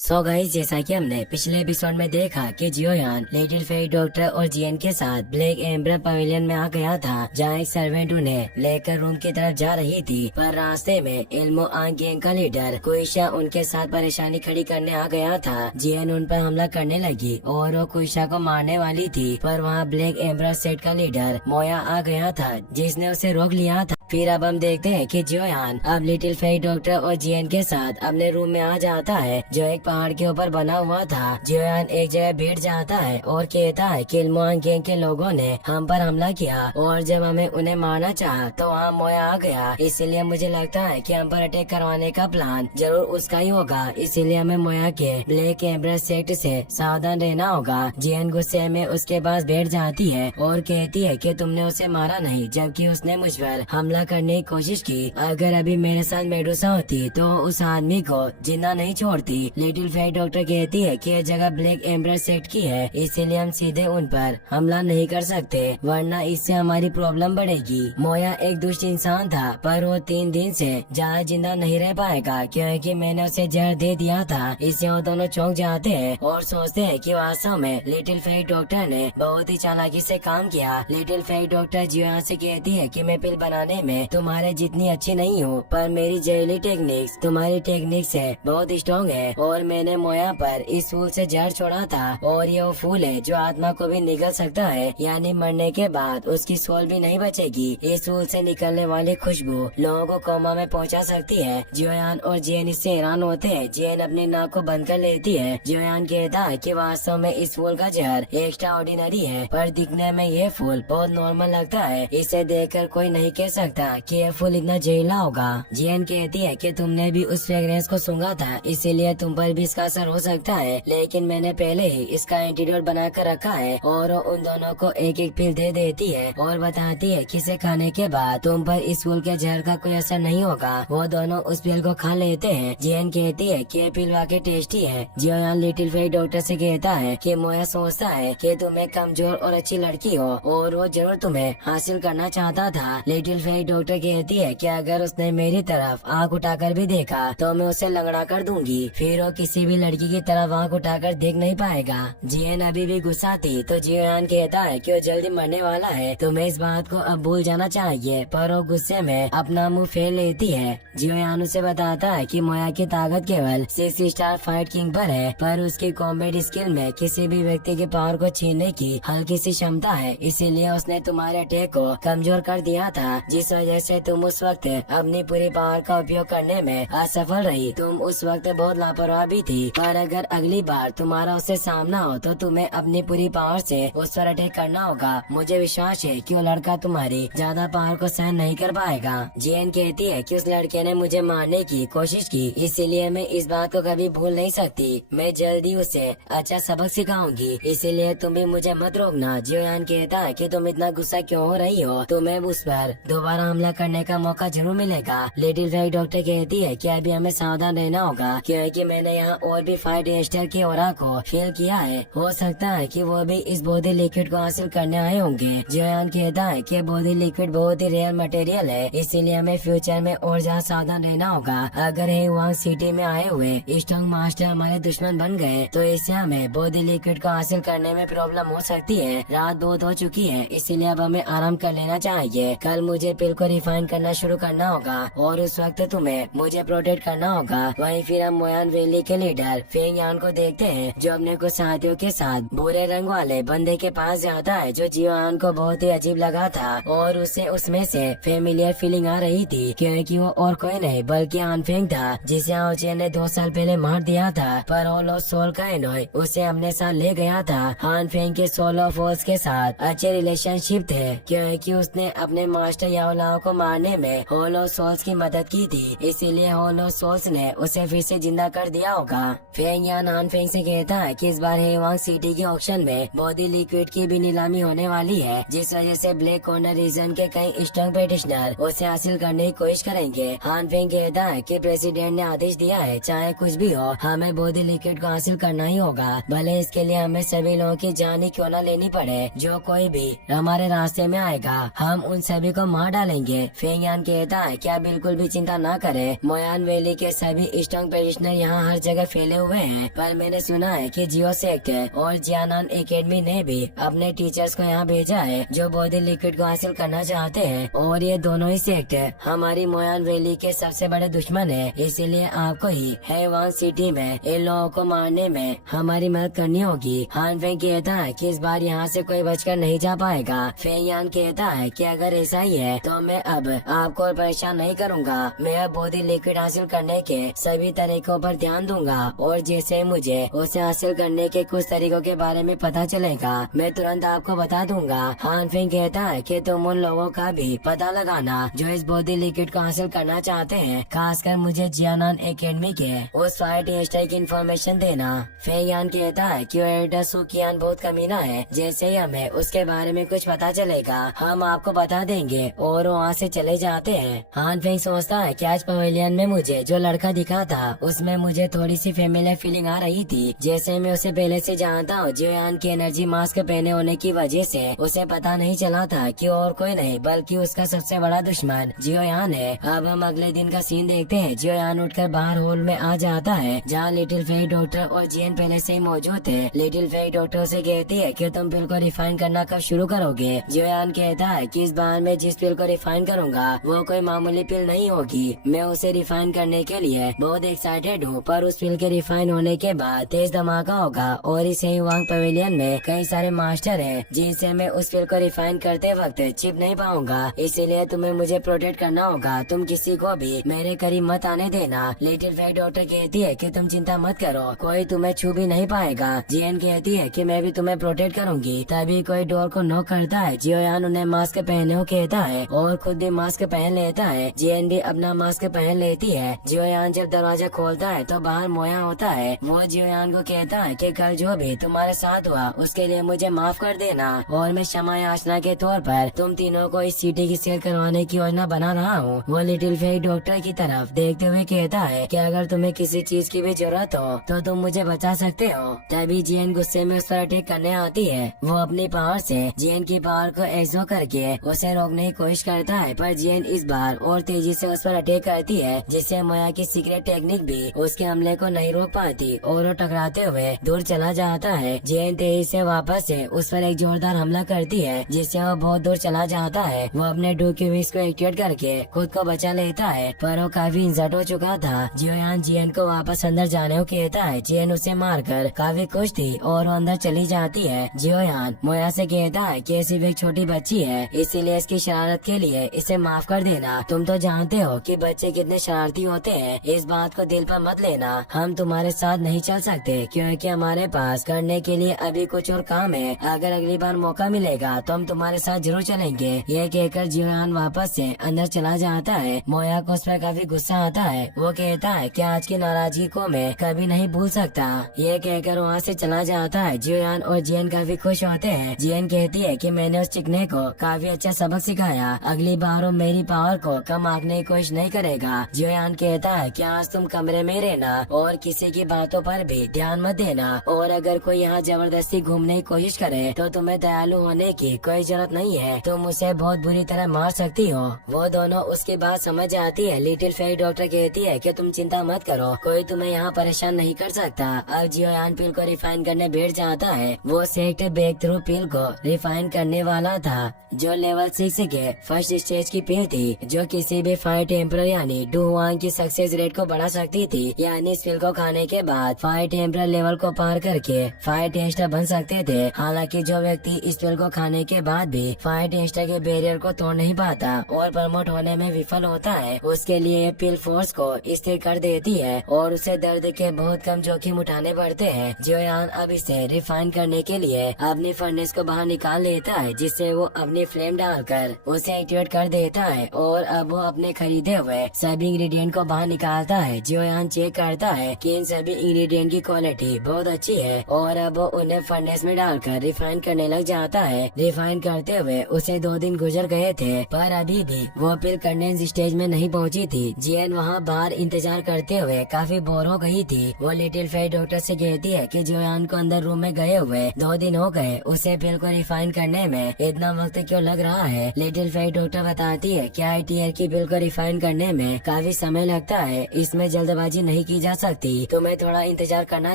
So guys, जैसा कि हमने पिछले एपिसोड में देखा कि जियोयान लिटिल फेरी डॉक्टर और जियन के साथ ब्लैक एम्बर पवेलियन में आ गया था, जहाँ एक सर्वेंट उन्हें लेकर रूम की तरफ जा रही थी। पर रास्ते में इल्मो आंग गैंग का लीडर कुइशा उनके साथ परेशानी खड़ी करने आ गया था। जियन उन पर हमला करने लगी और वो कुइशा को मारने वाली थी, पर वहाँ ब्लैक एम्बर सेट का लीडर मोया आ गया था, जिसने उसे रोक लिया था। फिर अब हम देखते हैं कि जियोयान अब लिटिल फेरी डॉक्टर और जियन के साथ अपने रूम में आ जाता है, जो एक पहाड़ के ऊपर बना हुआ था। जियोयान एक जगह बैठ जाता है और कहता है कि इल्मोआंग गैंग के लोगों ने हम पर हमला किया और जब हमें उन्हें मारना चाहा तो वहाँ मोया आ गया। इसीलिए मुझे लगता है कि हम पर अटैक करवाने का प्लान जरूर उसका ही होगा। इसीलिए हमें मोया के ब्लैक एम्बर सेक्ट से सावधान रहना होगा। जियन गुस्से में उसके पास बैठ जाती है और कहती है कि तुमने उसे मारा नहीं, जबकि उसने मुझ पर हमला करने की कोशिश की। अगर अभी मेरे साथ मेडुसा होती तो उस आदमी को जिंदा नहीं छोड़ती। लिटिल फेरी डॉक्टर कहती है कि यह जगह ब्लैक एम्बर सेक्ट की है, इसीलिए हम सीधे उन पर हमला नहीं कर सकते, वरना इससे हमारी प्रॉब्लम बढ़ेगी। मोया एक दुष्ट इंसान था, पर वो 3 दिन से ज्यादा जिंदा नहीं रह पाएगा, क्योंकि मैंने उसे जहर दे दिया था। इससे वो दोनों चौंक जाते हैं और सोचते हैं कि वास्तव में लिटिल फेरी डॉक्टर ने बहुत ही चालाकी से काम किया। लिटिल फेरी डॉक्टर जियोयान से कहती है कि मैं पिल बनाने में तुम्हारे जितनी अच्छी नहीं हूँ, पर मेरी जहरीली टेक्निक्स तुम्हारी टेक्निक से बहुत स्ट्रॉन्ग है और मैंने मोया पर इस फूल से जहर छोड़ा था और ये वो फूल है जो आत्मा को भी निगल सकता है, यानी मरने के बाद उसकी सोल भी नहीं बचेगी। इस फूल से निकलने वाली खुशबू लोगों को कोमा में पहुंचा सकती है। जियोयान और जियन इससे हैरान होते हैं। जियन अपनी नाक को बंद कर लेती है। जियोयान कहता है कि वास्तव में इस फूल का जहर एक्स्ट्रा ऑर्डिनरी है, पर दिखने में ये फूल बहुत नॉर्मल लगता है। इसे देखकर कोई नहीं कह सकता कि यह फूल इतना जहरीला होगा। जियन कहती है कि तुमने भी उस फ्रेग्रेंस को सूंघा था, इसीलिए तुम पर भी इसका असर हो सकता है, लेकिन मैंने पहले ही इसका एंटीडोट बना कर रखा है। और उन दोनों को एक एक पिल दे देती है और बताती है कि इसे खाने के बाद तुम पर इस फूल के जहर का कोई असर नहीं होगा। वो दोनों उस पिल को खा लेते हैं। जियन कहती है कि ये पिल वाकई टेस्टी है। जियोयान लिटिल फेरी डॉक्टर से कहता है कि मोया सोचता है कि तुम एक कमजोर और अच्छी लड़की हो और वो जरूर तुम्हें हासिल करना चाहता था। लिटिल फेरी डॉक्टर कहती है कि अगर उसने मेरी तरफ आँख उठाकर भी देखा तो मैं उसे लंगड़ा कर दूंगी, फिर वो किसी भी लड़की की तरफ आँख उठाकर देख नहीं पाएगा। जियन अभी भी गुस्सा थी तो जियोयान कहता है कि वो जल्दी मरने वाला है, तुम्हें इस बात को अब भूल जाना चाहिए, पर वो गुस्से में अपना मुंह फेर लेती है। जियोयान उसे बताता है कि मोया की ताकत केवल 6 स्टार फाइट किंग पर है, पर उसकी कॉम्बैट स्किल में किसी भी व्यक्ति के पावर को छीनने की हल्की सी क्षमता है। इसीलिए उसने तुम्हारे अटैक को कमजोर कर दिया था, जिस वजह से तुम उस वक्त अपनी पूरी पावर का उपयोग करने में असफल रही। तुम उस वक्त बहुत लापरवाह भी थी, पर अगर अगली बार तुम्हारा उससे सामना हो तो तुम्हें अपनी पूरी पावर से उस पर अटैक करना होगा। मुझे विश्वास है कि वो लड़का तुम्हारी ज्यादा पावर को सहन नहीं कर पाएगा। जियन कहती है कि उस लड़के ने मुझे मारने की कोशिश की, इसीलिए मैं इस बात को कभी भूल नहीं सकती। मैं जल्दी उसे अच्छा सबक सिखाऊंगी, इसीलिए तुम भी मुझे मत रोकना। जियोयान कहता है कि तुम इतना गुस्सा क्यों हो रही हो, तुम्हें उस पर दोबारा हमला करने का मौका जरूर मिलेगा। लिटिल फेरी डॉक्टर कहती है कि अभी हमें सावधान रहना होगा, क्योंकि मैंने यहाँ और भी फाइट एस्टर के ओरा को फेल किया है। हो सकता है कि वो भी इस बॉडी लिक्विड को हासिल करने आए होंगे। जियोयान कहता है कि बॉडी लिक्विड बहुत ही रेयर मटेरियल है, इसीलिए हमें फ्यूचर में और ज्यादा सावधान रहना होगा। अगर हेवांग सिटी में आए हुए स्ट्रॉन्ग मास्टर हमारे दुश्मन बन गए तो इससे हमें बॉडी लिक्विड को हासिल करने में प्रॉब्लम हो सकती है। रात बहुत हो चुकी है, इसीलिए अब हमें आराम कर लेना चाहिए। कल मुझे पिल को रिफाइन करना शुरू करना होगा और उस वक्त तुम्हें मुझे प्रोटेक्ट करना होगा। वहीं फिर हम मोयान वैली के लीडर फेंग यान को देखते हैं, जो अपने कुछ साथियों के साथ भूरे रंग वाले बंदे के पास जाता है, जो जियोयान को बहुत ही अजीब लगा था और उसे उसमें से फेमिलियर फीलिंग आ रही थी, क्योंकि वो और कोई नहीं बल्कि आनफेंग था, जिसे आओचे ने 2 साल पहले मार दिया था। पर होलो सोल का एनोय उसे अपने साथ ले गया था। हानफेंग के सोलो फोर्स के साथ अच्छे रिलेशनशिप थे, क्योंकि उसने अपने मास्टर याओलाओ को मारने में होलो सोल्स की मदद की थी, इसीलिए होलो सोल्स ने उसे फिर से जिंदा कर दिया होगा। फेंग यान हानफेंग से कहता है कि इस बार हेवांग सिटी के ऑक्शन में बॉडी लिक्विड की भी नीलामी होने वाली है, जिस वजह से ब्लैक कॉर्नर रीजन के कई स्ट्रॉन्ग पेटिशनर उसे हासिल करने की कोशिश करेंगे। हानफेंग कहता है कि प्रेसिडेंट ने आदेश दिया है, चाहे कुछ भी हो हमें बॉडी लिक्विड को हासिल करना ही होगा, भले इसके लिए हमें सभी लोगों की जान ही क्यों न लेनी पड़े। जो कोई भी हमारे रास्ते में आएगा हम उन सभी को मार डालेंगे। लेंगे। फेंगयान कहता है क्या बिल्कुल भी चिंता ना करे, मोयान वैली के सभी स्ट्रॉन्ग प्रैक्टिशनर यहाँ हर जगह फैले हुए हैं, पर मैंने सुना है कि जियो सेक्टर और जियानान एकेडमी ने भी अपने टीचर्स को यहाँ भेजा है जो बॉडी लिक्विड को हासिल करना चाहते हैं, और ये दोनों ही सेक्टर हमारी मोयान वैली के सबसे बड़े दुश्मन है। इसीलिए आपको ही हैवान सिटी में इन लोगों को मारने में हमारी मदद करनी होगी। हान फेंग कहता है कि इस बार यहाँ से कोई बचकर नहीं जा पाएगा। फेंगयान कहता है कि अगर ऐसा ही है तो मैं अब आपको और परेशान नहीं करूँगा। मैं अब बॉडी लिक्विड हासिल करने के सभी तरीकों पर ध्यान दूंगा, और जैसे मुझे उसे हासिल करने के कुछ तरीकों के बारे में पता चलेगा मैं तुरंत आपको बता दूंगा। हान फेंग कहता है कि तुम उन लोगों का भी पता लगाना जो इस बॉडी लिक्विड को हासिल करना चाहते हैं, खासकर मुझे जियानान एकेडमी के उस फाइटिंग स्टाइल की इन्फॉर्मेशन देना। फेंगयान कहता है कि एडिटर सुकियान बहुत कमीना है, जैसे ही हमें उसके बारे में कुछ पता चलेगा हम आपको बता देंगे, और वहाँ से चले जाते हैं। हान फेंग सोचता है कि आज पवेलियन में मुझे जो लड़का दिखा था उसमें मुझे थोड़ी सी फेमिलियर फीलिंग आ रही थी, जैसे मैं उसे पहले से जानता हूँ। जियोयान की एनर्जी मास्क पहने होने की वजह से उसे पता नहीं चला था कि और कोई नहीं बल्कि उसका सबसे बड़ा दुश्मन जियोयान है। अब हम अगले दिन का सीन देखते हैं। जियोयान उठकर बाहर हॉल में आ जाता है जहाँ लिटिल फेई डॉक्टर और जियन पहले से ही मौजूद थे। लिटिल फेई डॉक्टर से कहती है कि तुम पिल को रिफाइन करना कब शुरू करोगे। जियोयान कहता है कि इस बार मैं जिस पिल को रिफाइन करूँगा वो कोई मामूली पिल नहीं होगी, मैं उसे रिफाइन करने के लिए बहुत एक्साइटेड हूँ, पर उस पिल के रिफाइन होने के बाद तेज धमाका होगा और इस हेवांग पवेलियन में कई सारे मास्टर हैं जिनसे मैं उस पिल को रिफाइन करते वक्त छिप नहीं पाऊंगा, इसीलिए तुम्हें मुझे प्रोटेक्ट करना होगा। तुम किसी को भी मेरे करीब मत आने देना। लिटिल फेई डॉक्टर कहती है कि तुम चिंता मत करो, कोई तुम्हें छू भी नहीं पाएगा। जियन कहती है कि मैं भी तुम्हें प्रोटेक्ट करूंगी। तभी कोई डोर को नॉक करता है। जियोयान उन्हें मास्क पहने हो कहता है और खुद भी मास्क पहन लेता है। जियन भी अपना मास्क पहन लेती है। जियोयान जब दरवाजा खोलता है तो बाहर मोया होता है। वो जियोयान को कहता है कि कल जो भी तुम्हारे साथ हुआ उसके लिए मुझे माफ कर देना, और मैं क्षमा याचना के तौर पर तुम तीनों को इस सिटी की सैर करवाने की योजना बना रहा हूँ। वो लिटिल फेई डॉक्टर की तरफ देखते हुए कहता है कि अगर तुम्हें किसी चीज की भी जरूरत हो तो तुम मुझे बचा सकते हो। तभी जियन गुस्से में उस पर अटैक करने आती है। वो अपनी पावर से जियन की पावर को एक्सो करके उसे रोकने की कोशिश करता है, पर जियन इस बार और तेजी से उस पर अटैक करती है, जिससे मोया की सीक्रेट टेक्निक भी उसके हमले को नहीं रोक पाती और वो टकराते हुए दूर चला जाता है। जियन तेजी से वापस से उस पर एक जोरदार हमला करती है, जिससे वो बहुत दूर चला जाता है। वो अपने डूक्यूविस को एक्टिवेट करके खुद को बचा लेता है, पर वो काफी इंजर्ड हो चुका था। जियोयान जियन को वापस अंदर जाने को कहता है। जियन उसे मारकर काफी खुश थी और वो अंदर चली जाती है। जियोयान मोया से कहता है कि सिर्फ एक छोटी बच्ची है, इसीलिए इसकी शरारत के लिए इसे माफ कर देना। तुम तो जानते हो कि बच्चे कितने शरारती होते हैं, इस बात को दिल पर मत लेना। हम तुम्हारे साथ नहीं चल सकते क्योंकि हमारे पास करने के लिए अभी कुछ और काम है। अगर अगली बार मौका मिलेगा तो हम तुम्हारे साथ जरूर चलेंगे। ये कहकर जियोयान वापस से अंदर चला जाता है। मोया को उस पर काफी गुस्सा आता है। वो कहता है कि आज की नाराजगी को मैं कभी नहीं भूल सकता। ये कहकर वहाँ से चला जाता है। जियोयान और जियन काफी खुश होते हैं। जियन कहती है कि मैंने उस चिकने को काफी अच्छा सबक सिखाया, अगली बार वो मेरी पावर को कम आंकने की कोशिश नहीं करेगा। जियोयान कहता है कि आज तुम कमरे में रहना और किसी की बातों पर भी ध्यान मत देना, और अगर कोई यहाँ जबरदस्ती घूमने की कोशिश करे तो तुम्हें दयालु होने की कोई जरूरत नहीं है, तुम उसे बहुत बुरी तरह मार सकती हो। वो दोनों उसकी बात समझ जाती है। लिटिल फेई डॉक्टर कहती है कि तुम चिंता मत करो, कोई तुम्हें यहाँ परेशान नहीं कर सकता। अब जियोयान पिल को रिफाइन करने बैठ जाता है। वो सेक्ट ब्रेक थ्रू पिल को रिफाइन करने वाला था, जो लेवल 6 के फर्स्ट स्टेज की पिल थी, जो किसी भी फायर टेम्पर यानी डू हुआंग की सक्सेस रेट को बढ़ा सकती थी। यानी इस पिल को खाने के बाद फायर टेम्पर लेवल को पार करके फायर टेस्टर बन सकते थे। हालांकि जो व्यक्ति इस पिल को खाने के बाद भी फायर टेस्टर के बैरियर को तोड़ नहीं पाता और प्रमोट होने में विफल होता है, उसके लिए ये पिल फोर्स को स्थिर कर देती है और उसे दर्द के बहुत कम जोखिम उठाने पड़ते हैं। जियोयान अब इसे रिफाइन करने के लिए अपनी फर्नेस को बाहर निकाल लेता है, जिससे वो अपनी फ्लेम डालकर उसे एक्टिवेट कर देता है, और अब वो अपने खरीदे हुए सभी इंग्रेडिएंट को बाहर निकालता है। जियोयान चेक करता है कि इन सभी इंग्रेडिएंट की क्वालिटी बहुत अच्छी है, और अब वो उन्हें फर्नेस में डालकर रिफाइन करने लग जाता है। रिफाइन करते हुए उसे 2 दिन गुजर गए थे, पर अभी भी वो पिल कंडेंस स्टेज में नहीं पहुंची थी। जियन वहाँ बाहर इंतजार करते हुए काफी बोर हो गई थी। वो लिटिल फेई डॉक्टर से कहती है कि जियोयान को अंदर रूम में गए हुए 2 दिन हो गए, उसे पिल को रिफाइन करने में इतना वक्त क्यों लग रहा है। लिटिल फेई डॉक्टर बताती है कि ITR की बिल को रिफाइन करने में काफी समय लगता है, इसमें जल्दबाजी नहीं की जा सकती, तुम्हें थोड़ा इंतजार करना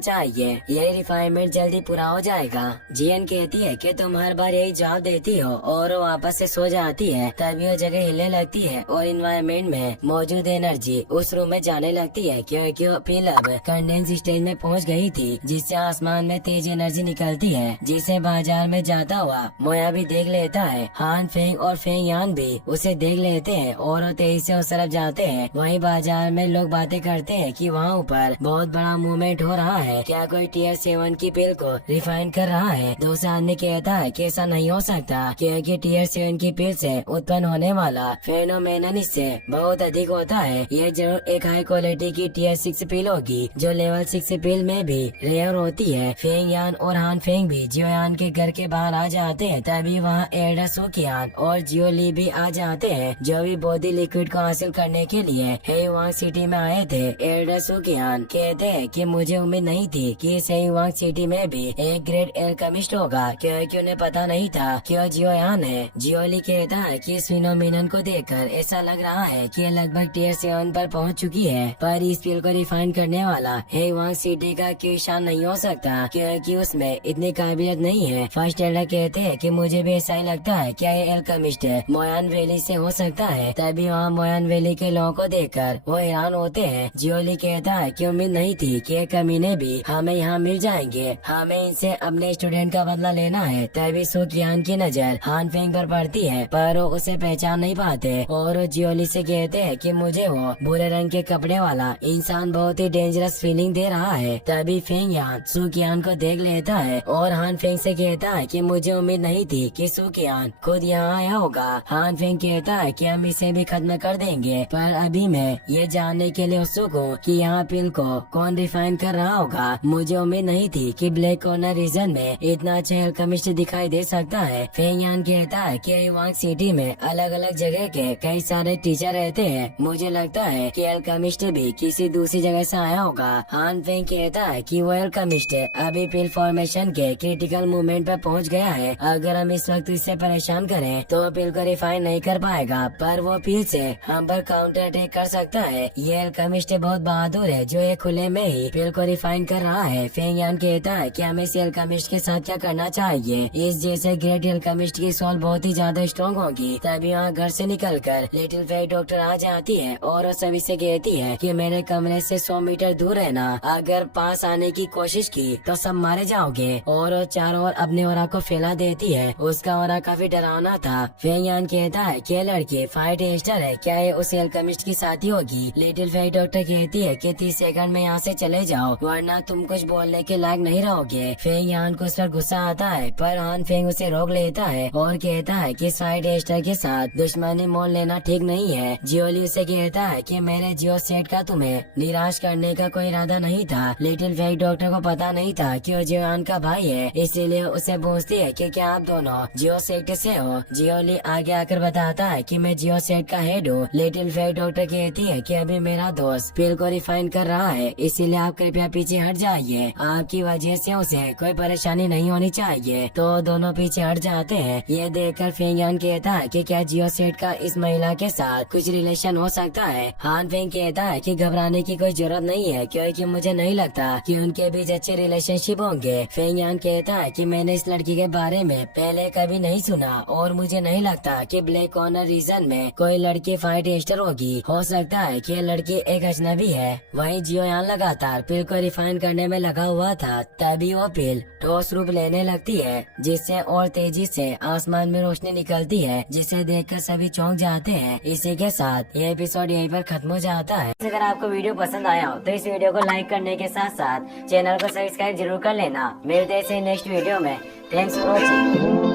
चाहिए, यही रिफाइनमेंट जल्दी पूरा हो जाएगा। जियन कहती है कि तुम हर बार यही जवाब देती हो और वो वापस से सो जाती है। तभी वो जगह हिलने लगती है और इन्वायरमेंट में मौजूद एनर्जी उस रूम में जाने लगती है, क्योंकि वो फिर अब कंडेंस स्टेज में पहुंच गई थी, जिससे आसमान में तेज एनर्जी निकलती है, जिसे बाजार में जाता हुआ मोया भी देख लेता है। हान फेंग और फेंग यान भी उसे देख लेते हैं और वो तेजी से उस तरफ जाते हैं। वहीं बाजार में लोग बातें करते हैं कि वहाँ ऊपर बहुत बड़ा मूवमेंट हो रहा है, क्या कोई टीयर 7 की पिल को रिफाइन कर रहा है। दूसरा आदमी कहता है कि ऐसा नहीं हो सकता, क्योंकि टीयर 7 की पिल से उत्पन्न होने वाला फेनोमेनन इससे बहुत अधिक होता है। ये जरूर एक हाई क्वालिटी की टीयर 6 पिल होगी, जो लेवल 6 पिल में भी रेयर होती है। फेंग यान और हान फेंग भी जियोयान के घर के बाहर आ जाते हैं। तभी वहाँ एल्डर सुकियान और जियोली भी आ जाते हैं, जो भी बॉडी लिक्विड को हासिल करने के लिए हेईवांग सिटी में आए थे। एल्डर सुकियान कहते हैं कि मुझे उम्मीद नहीं थी कि इस हेईवांग सिटी में भी एक ग्रेट एल्केमिस्ट होगा, क्योंकि उन्हें पता नहीं था कि वो जियोयान है। जियोली कहता है कि इस फिनोमिनन को देखकर ऐसा लग रहा है कि लगभग टियर 7 पर पहुंच चुकी है, पर इस पिल को रिफाइन करने वाला हेईवांग सिटी का किसान नहीं हो सकता, क्योंकि उसमें इतनी काबिलियत नहीं है। फर्स्ट एल्डर कहते हैं कि मुझे भी ऐसा ही लगता है, क्या ये एल्केमिस्ट मोयान वैली से हो सकता है। तभी वहाँ मोयान वैली के लोगों को देखकर वो हैरान होते हैं। जियोली कहता है कि उम्मीद नहीं थी कि ये कमीने भी हमें यहाँ मिल जाएंगे, हमें इनसे अपने स्टूडेंट का बदला लेना है। तभी सुकियान की नजर हान फेंग पर पड़ती है, पर वो उसे पहचान नहीं पाते और वो जियोली से कहते हैं कि मुझे वो भूरे रंग के कपड़े वाला इंसान बहुत ही डेंजरस फीलिंग दे रहा है। तभी फेंग यान सुकियान को देख लेता है और हान फेंग से कहता है कि मुझे उम्मीद नहीं थी कि सुकियान खुद यहाँ आया होगा। हान फेंग कहता है कि हम इसे भी खत्म कर देंगे, पर अभी मैं ये जानने के लिए उत्सुक हूँ कि यहाँ पिल को कौन रिफाइन कर रहा होगा। मुझे उम्मीद नहीं थी कि ब्लैक कॉर्नर रीजन में इतना अच्छा एल्केमिस्ट दिखाई दे सकता है। फेंग यान कहता है कि हेईवांग सिटी में अलग अलग जगह के कई सारे टीचर रहते हैं, मुझे लगता है कि एल्केमिस्ट भी किसी दूसरी जगह से आया होगा। हान फेंग कहता है कि वो एल्केमिस्ट अभी पिल फॉर्मेशन के क्रिटिकल मूवमेंट पर पहुंच गया है, अगर हम इस वक्त इससे परेशान करें तो वो पिल को रिफाइन नहीं कर पाएगा, पर वो पिल से हम पर काउंटर अटैक कर सकता है। ये एल्केमिस्ट बहुत बहादुर है जो ये खुले में ही पिल को रिफाइन कर रहा है। फेंग यान कहता है कि हमें इस एल्केमिस्ट के साथ क्या करना चाहिए। इस जैसे ग्रेट एल्केमिस्ट की सोल बहुत ही ज्यादा स्ट्रॉन्ग होगी। तभी वहाँ घर से निकलकर लिटिल फेई डॉक्टर आ जाती है और वो सभी से कहती है कि मेरे कमरे से 100 मीटर दूर रहना, अगर पास आने की कोशिश की तो सब मारे जाओगे। और वो चारों ओर अपने ओरा को फैला देती है, उसका ओरा काफी डरावना था। फेंग यान कहता है कि लड़की फाइट एस्टर है, क्या ये उस एल्केमिस्ट की साथी होगी। लिटिल फेई डॉक्टर कहती है कि 30 सेकंड में यहाँ से चले जाओ, वरना तुम कुछ बोलने के लायक नहीं रहोगे। फेंग यान को उस पर गुस्सा आता है, पर हान फेंग उसे रोक लेता है और कहता है कि फाइट एस्टर के साथ दुश्मनी मोल लेना ठीक नहीं है। जियोली उसे कहता है कि मेरे जियो सेट का तुम्हें निराश करने का कोई इरादा नहीं था। लिटिल फेई डॉक्टर को पता नहीं था कि वो जियोयान का भाई है, इसीलिए उसे पूछती है कि क्या आप दोनों जियो सेट से हो। जियोली आगे आकर बताता है कि मैं जियो सेट का हेड हूँ। लिटिल फेई डॉक्टर कहती है कि अभी मेरा दोस्त पिल को रिफाइन कर रहा है, इसीलिए आप कृपया पीछे हट जाइए, आपकी वजह से उसे कोई परेशानी नहीं होनी चाहिए। तो दोनों पीछे हट जाते हैं। ये देखकर फेंग यान कहता है कि क्या जियो सेट का इस महिला के साथ कुछ रिलेशन हो सकता है। हान फेंग कहता है कि घबराने की कोई जरूरत नहीं है, क्योंकि मुझे नहीं लगता कि उनके बीच अच्छे रिलेशनशिप होंगे। फेंग यान कहता है कि मैंने इस लड़की के बारे में पहले कभी नहीं सुना और मुझे नहीं लगता कि ब्लैक कॉर्नर रीजन में कोई लड़की फाइट एस्टर होगी, हो सकता है कि ये लड़की एक अजनबी है। वहीं जियोयान लगातार पिल को रिफाइन करने में लगा हुआ था। तभी वो पिल ठोस रूप लेने लगती है, जिससे और तेजी से आसमान में रोशनी निकलती है, जिसे देखकर सभी चौंक जाते हैं। इसी के साथ ये एपिसोड यहीं पर खत्म हो जाता है। अगर आपको वीडियो पसंद आया हो तो इस वीडियो को लाइक करने के साथ साथ चैनल को सब्सक्राइब जरूर कर लेना। मिलते हैं नेक्स्ट वीडियो में। Thanks for watching.